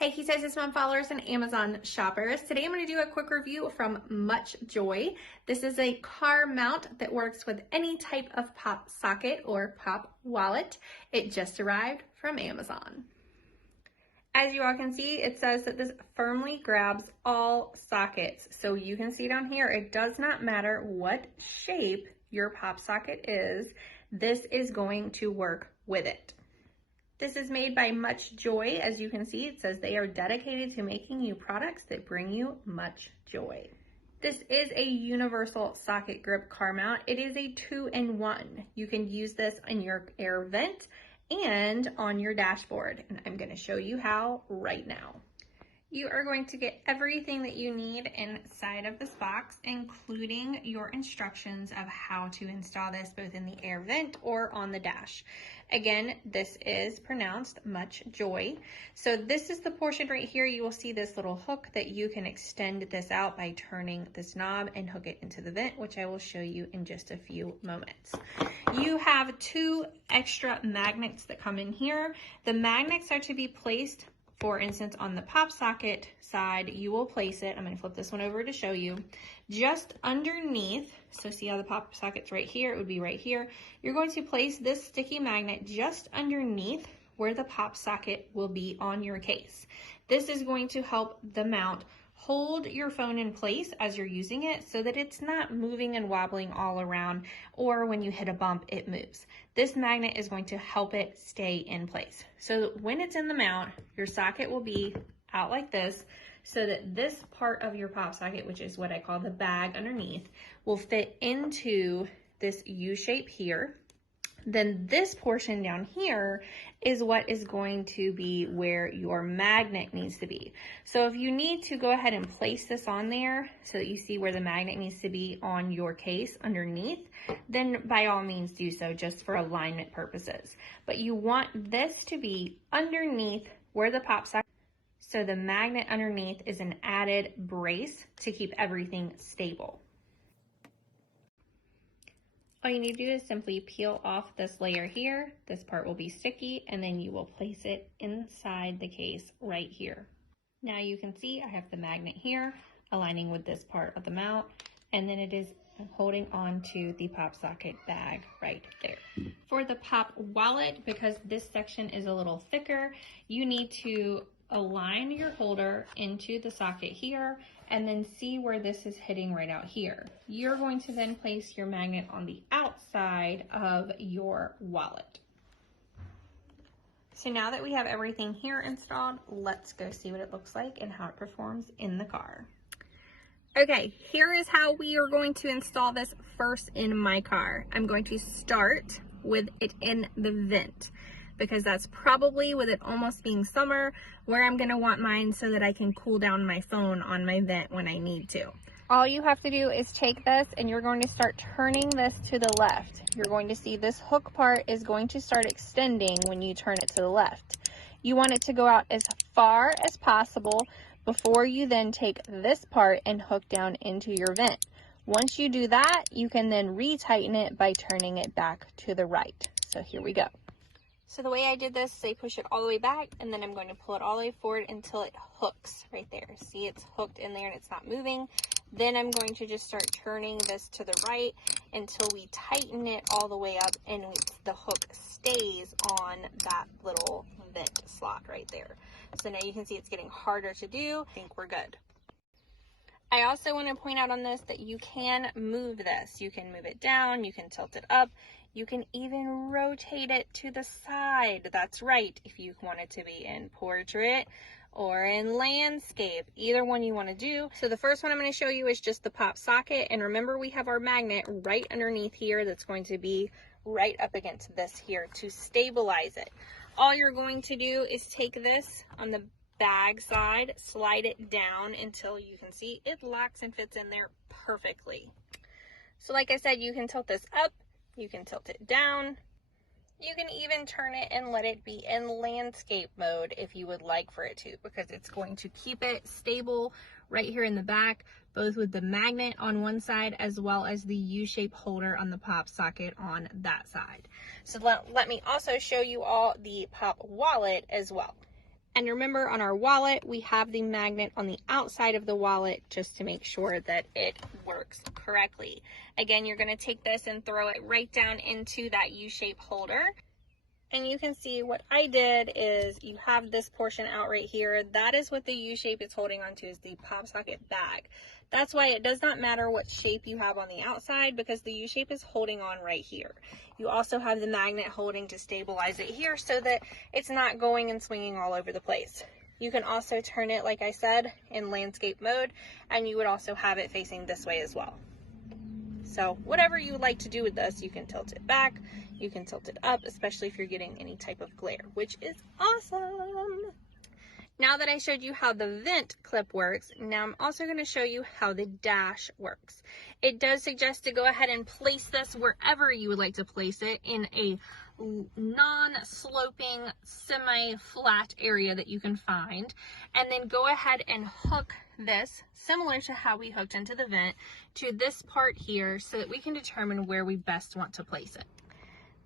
Hey ketosismom followers and Amazon shoppers. Today I'm going to do a quick review from MCCHJoy. This is a car mount that works with any type of pop socket or pop wallet. It just arrived from Amazon. As you all can see, it says that this firmly grabs all sockets. So you can see down here, it does not matter what shape your pop socket is, this is going to work with it. This is made by MCCHJoy. As you can see, it says they are dedicated to making you products that bring you much joy. This is a universal socket grip car mount. It is a 2-in-1. You can use this in your air vent and on your dashboard. And I'm going to show you how right now. You are going to get everything that you need inside of this box, including your instructions of how to install this both in the air vent or on the dash. Again, this is pronounced MCCHJoy. So this is the portion right here. You will see this little hook that you can extend this out by turning this knob and hook it into the vent, which I will show you in just a few moments. You have 2 extra magnets that come in here. The magnets are to be placed, for instance, on the pop socket side, you will place it, I'm going to flip this one over to show you, just underneath. So see how the pop socket's right here, it would be right here. You're going to place this sticky magnet just underneath where the pop socket will be on your case. This is going to help the mount hold your phone in place as you're using it so that it's not moving and wobbling all around, or when you hit a bump, it moves. This magnet is going to help it stay in place. So when it's in the mount, your socket will be out like this so that this part of your pop socket, which is what I call the bag underneath, will fit into this U shape here. Then this portion down here is what is going to be where your magnet needs to be. So if you need to go ahead and place this on there so that you see where the magnet needs to be on your case underneath, then by all means do so, just for alignment purposes. But you want this to be underneath where the pop socket, so the magnet underneath is an added brace to keep everything stable. All you need to do is simply peel off this layer here. This part will be sticky, and then you will place it inside the case right here. Now you can see I have the magnet here aligning with this part of the mount, and then it is holding on to the pop socket bag right there. For the pop wallet, because this section is a little thicker, you need to align your holder into the socket here and then see where this is hitting right out here. You're going to then place your magnet on the outside of your wallet. So now that we have everything here installed, let's go see what it looks like and how it performs in the car. Okay, here is how we are going to install this first in my car. I'm going to start with it in the vent, because that's probably, with it almost being summer, where I'm gonna want mine so that I can cool down my phone on my vent when I need to. All you have to do is take this and you're going to start turning this to the left. You're going to see this hook part is going to start extending when you turn it to the left. You want it to go out as far as possible before you then take this part and hook down into your vent. Once you do that, you can then retighten it by turning it back to the right. So here we go. So the way I did this is I push it all the way back, and then I'm going to pull it all the way forward until it hooks right there. See, it's hooked in there and it's not moving. Then I'm going to just start turning this to the right until we tighten it all the way up and the hook stays on that little vent slot right there. So now you can see it's getting harder to do. I think we're good. I also want to point out on this that you can move this. You can move it down, you can tilt it up, you can even rotate it to the side. That's right, if you want it to be in portrait or in landscape, either one you want to do. So the first one I'm going to show you is just the pop socket, and remember we have our magnet right underneath here that's going to be right up against this here to stabilize it. All you're going to do is take this on the bag side, slide it down until you can see it locks and fits in there perfectly. So like I said, you can tilt this up, you can tilt it down, you can even turn it and let it be in landscape mode if you would like for it to, because it's going to keep it stable right here in the back, both with the magnet on one side as well as the U-shape holder on the pop socket on that side. So let me also show you all the pop wallet as well. And remember, on our wallet, we have the magnet on the outside of the wallet just to make sure that it works correctly. Again, you're going to take this and throw it right down into that U-shape holder. And you can see what I did is you have this portion out right here. That is what the U-shape is holding onto, is the Popsocket bag. That's why it does not matter what shape you have on the outside, because the U-shape is holding on right here. You also have the magnet holding to stabilize it here so that it's not going and swinging all over the place. You can also turn it, like I said, in landscape mode, and you would also have it facing this way as well. So whatever you would like to do with this, you can tilt it back, you can tilt it up, especially if you're getting any type of glare, which is awesome. Now that I showed you how the vent clip works, now I'm also going to show you how the dash works. It does suggest to go ahead and place this wherever you would like to place it in a non-sloping, semi-flat area that you can find, and then go ahead and hook this, similar to how we hooked into the vent, to this part here so that we can determine where we best want to place it.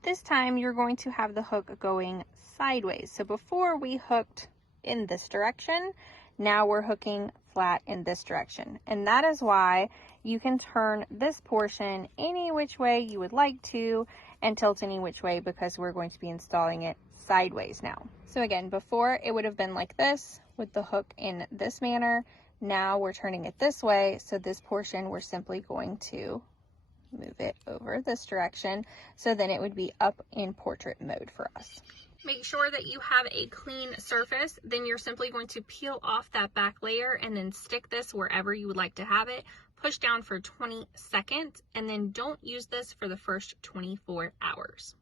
This time you're going to have the hook going sideways. So before we hooked in this direction, now we're hooking flat in this direction. And that is why you can turn this portion any which way you would like to and tilt any which way, because we're going to be installing it sideways now. So again, before it would have been like this with the hook in this manner. Now we're turning it this way. So this portion, we're simply going to move it over this direction. So then it would be up in portrait mode for us. Make sure that you have a clean surface. Then you're simply going to peel off that back layer and then stick this wherever you would like to have it. Push down for 20 seconds, and then don't use this for the first 24 hours.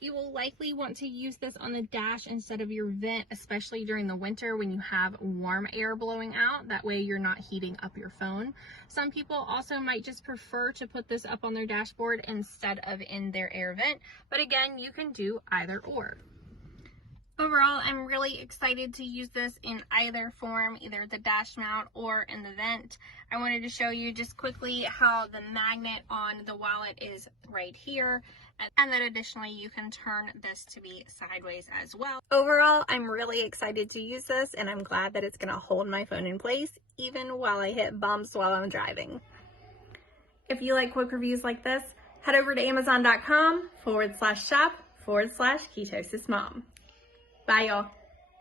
You will likely want to use this on the dash instead of your vent, especially during the winter when you have warm air blowing out. That way you're not heating up your phone. Some people also might just prefer to put this up on their dashboard instead of in their air vent. But again, you can do either or. Overall, I'm really excited to use this in either form, either the dash mount or in the vent. I wanted to show you just quickly how the magnet on the wallet is right here, and then additionally you can turn this to be sideways as well. Overall, I'm really excited to use this, and I'm glad that it's going to hold my phone in place even while I hit bumps while I'm driving. If you like quick reviews like this, head over to amazon.com/shop/ketosismom. Bye, y'all.